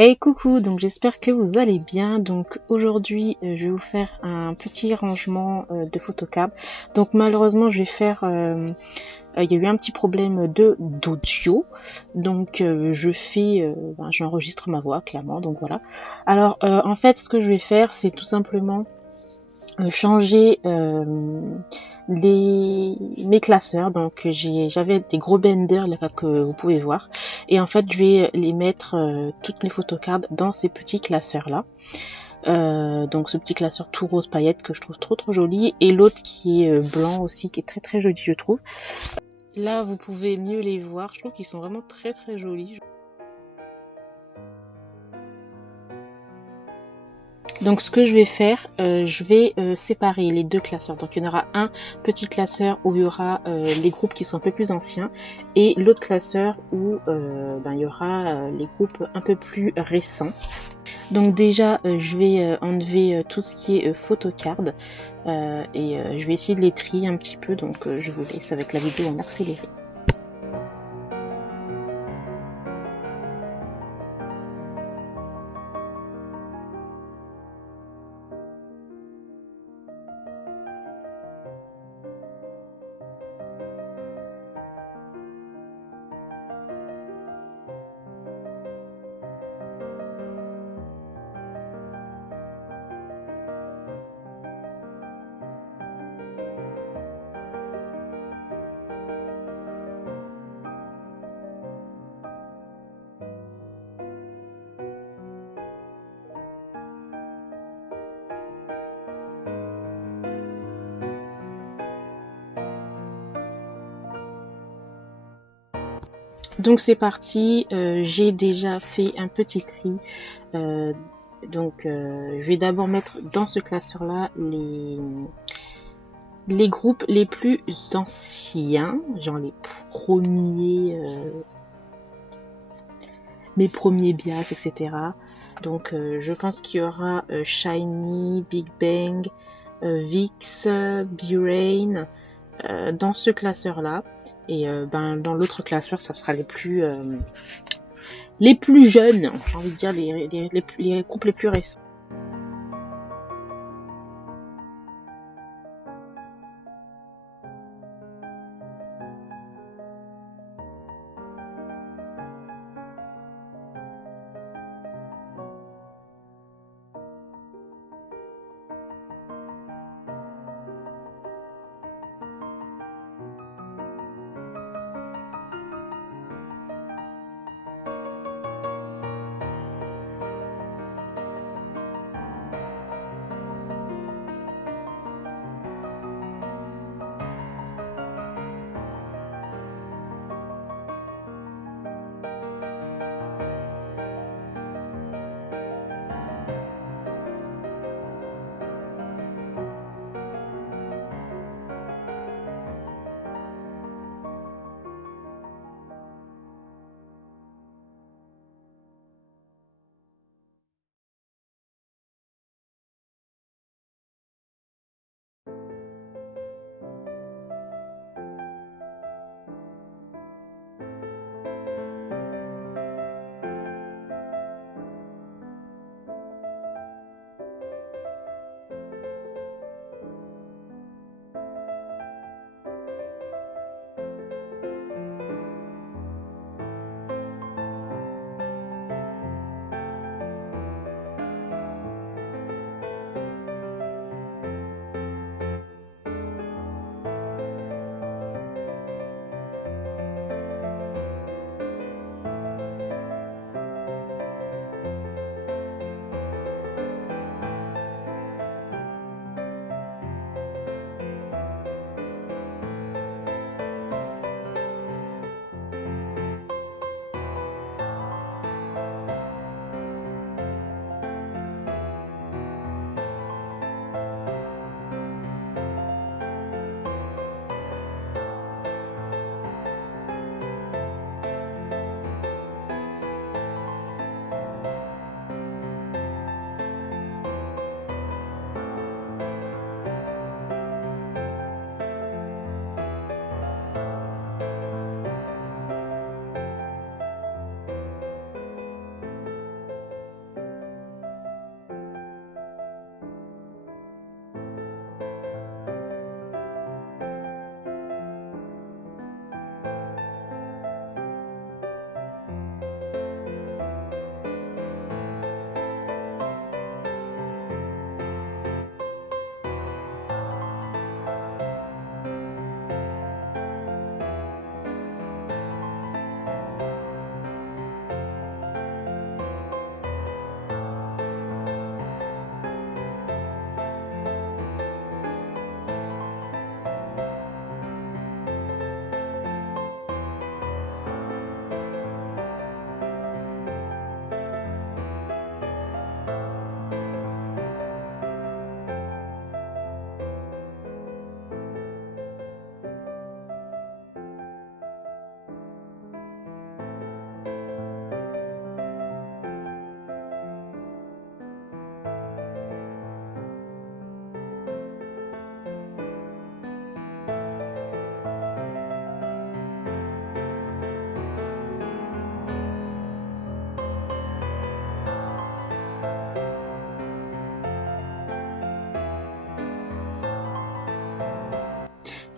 Hey coucou, donc j'espère que vous allez bien. Donc aujourd'hui je vais vous faire un petit rangement de photocards. Donc malheureusement je vais faire, il y a eu un petit problème d'audio. Donc j'enregistre ma voix clairement, donc voilà. Alors en fait ce que je vais faire c'est tout simplement changer mes classeurs. Donc j'avais des gros benders là que vous pouvez voir, et en fait je vais les mettre toutes les photocards dans ces petits classeurs là. Donc ce petit classeur tout rose paillette que je trouve trop joli, et l'autre qui est blanc aussi, qui est très joli je trouve. Là vous pouvez mieux les voir, je trouve qu'ils sont vraiment très jolis. Donc ce que je vais faire, je vais séparer les deux classeurs. Donc il y en aura un petit classeur où il y aura les groupes qui sont un peu plus anciens, et l'autre classeur où il y aura les groupes un peu plus récents. Donc déjà je vais enlever tout ce qui est photocard, et je vais essayer de les trier un petit peu. Donc je vous laisse avec la vidéo en accéléré. Donc c'est parti, j'ai déjà fait un petit tri. Euh, je vais d'abord mettre dans ce classeur là les groupes les plus anciens, genre les premiers, mes premiers bias, etc. Donc je pense qu'il y aura Shiny, Big Bang, Vix, B-Rain dans ce classeur là. Et dans l'autre classeur ça sera les plus jeunes, j'ai envie de dire les groupes les plus récents.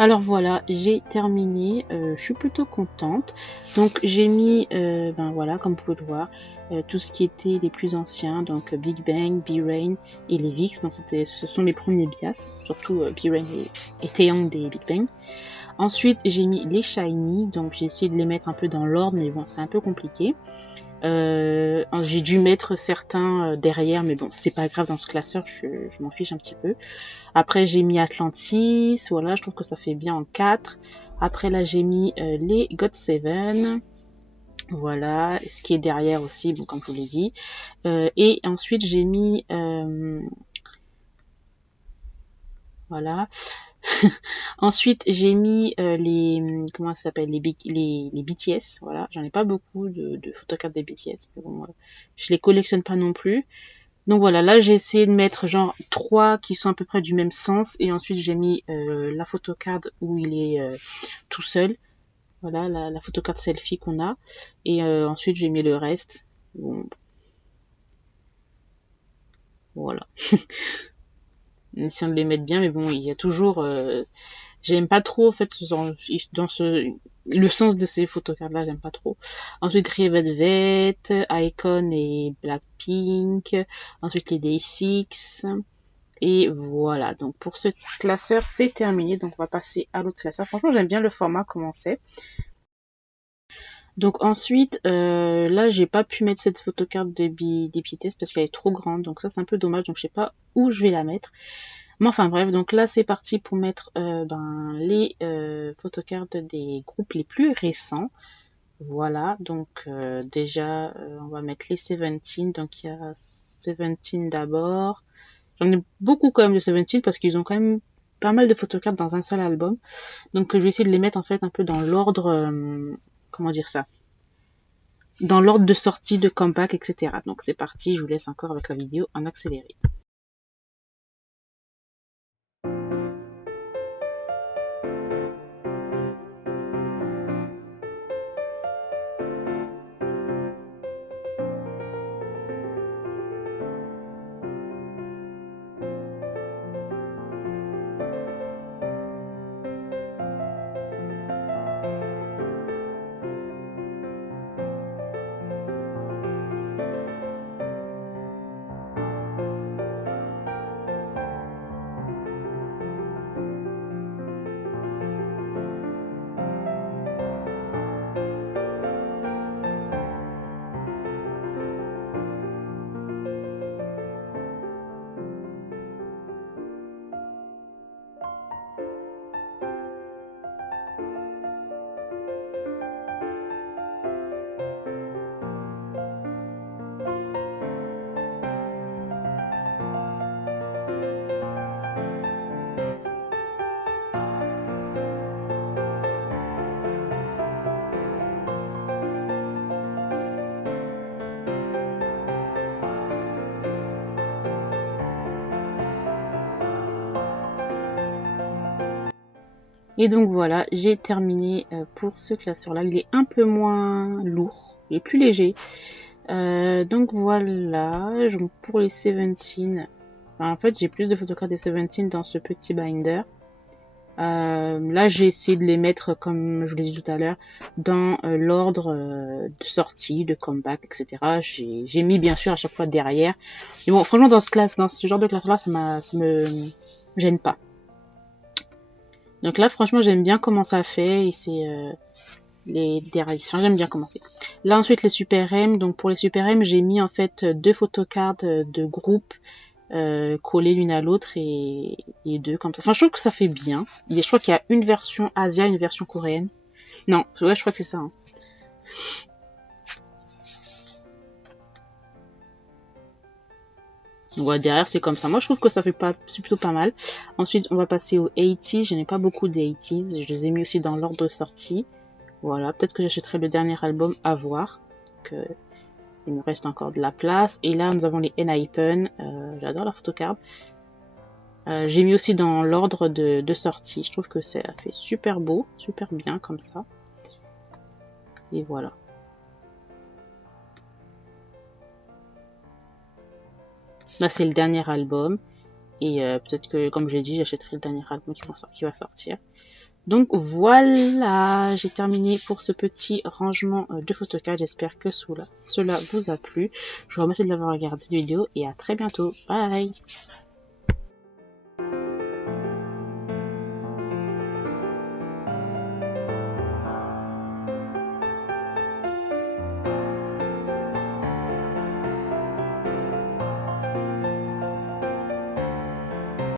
Alors voilà, j'ai terminé, je suis plutôt contente. Donc j'ai mis, ben voilà, comme vous pouvez le voir, tout ce qui était les plus anciens, donc Big Bang, B-Rain et les VIX. Donc ce sont les premiers bias, surtout B-Rain et Taeyong des Big Bang. Ensuite j'ai mis les Shiny, donc j'ai essayé de les mettre un peu dans l'ordre, mais bon c'est un peu compliqué. J'ai dû mettre certains derrière, mais bon c'est pas grave dans ce classeur, je m'en fiche un petit peu. Après, j'ai mis Atlantis. Voilà, je trouve que ça fait bien en 4. Après, là, j'ai mis les God7. Voilà, ce qui est derrière aussi, bon, comme je vous l'ai dit. Et ensuite, j'ai mis... voilà. Ensuite, j'ai mis les... Comment ça s'appelle les BTS. Voilà, j'en ai pas beaucoup de photocards des BTS. Mais bon, je les collectionne pas non plus. Donc voilà, là j'ai essayé de mettre genre 3 qui sont à peu près du même sens et ensuite j'ai mis la photocard où il est tout seul. Voilà, la photocard selfie qu'on a. Et ensuite j'ai mis le reste. Bon, voilà. Essayons de les mettre bien, mais bon, il y a toujours... j'aime pas trop en fait le sens de ces photocards là, j'aime pas trop. Ensuite Red Velvet, Icon et Blackpink. Ensuite les Day6. Et voilà, donc pour ce classeur, c'est terminé. Donc on va passer à l'autre classeur. Franchement, j'aime bien le format, comment c'est. Donc ensuite, là, j'ai pas pu mettre cette photocarte des BTS parce qu'elle est trop grande. Donc ça, c'est un peu dommage. Donc je sais pas où je vais la mettre. Mais enfin bref, donc là, c'est parti pour mettre les photocartes des groupes les plus récents. Voilà, donc déjà, on va mettre les 17. Donc il y a 17 d'abord. J'en ai beaucoup quand même de Seventeen parce qu'ils ont quand même pas mal de photocards dans un seul album. Donc je vais essayer de les mettre en fait un peu dans l'ordre, comment dire ça, dans l'ordre de sortie, de comeback, etc. Donc c'est parti, je vous laisse encore avec la vidéo en accéléré. Et donc voilà, j'ai terminé pour ce classeur-là. Il est un peu moins lourd, il est plus léger. Donc voilà, pour les 17, en fait j'ai plus de photocards des 17 dans ce petit binder. Là j'ai essayé de les mettre, comme je vous l'ai dit tout à l'heure, dans l'ordre de sortie, de comeback, etc. J'ai mis bien sûr à chaque fois derrière. Mais bon, franchement dans ce genre de classe-là, ça me gêne pas. Donc là, franchement, j'aime bien comment ça fait et c'est les déréditions. J'aime bien comment c'est. Là, ensuite, les Super M. Donc pour les Super M, j'ai mis en fait 2 photocards de groupe collées l'une à l'autre et 2 comme ça. Enfin, je trouve que ça fait bien. Je crois qu'il y a une version Asia, une version coréenne. Non, ouais, je crois que c'est ça. Hein. Ouais, derrière, c'est comme ça. Moi, je trouve que ça fait pas, c'est plutôt pas mal. Ensuite, on va passer aux 80s. Je n'ai pas beaucoup des 80s. Je les ai mis aussi dans l'ordre de sortie. Voilà, peut-être que j'achèterai le dernier album à voir. Donc, il me reste encore de la place. Et là, nous avons les Enhypen. J'adore la photocard. J'ai mis aussi dans l'ordre de sortie. Je trouve que ça fait super beau, super bien comme ça. Et voilà. Là, c'est le dernier album. Et peut-être que, comme je l'ai dit, j'achèterai le dernier album qui va sortir. Donc voilà, j'ai terminé pour ce petit rangement de photocards. J'espère que cela vous a plu. Je vous remercie de l'avoir regardé cette vidéo et à très bientôt. Bye.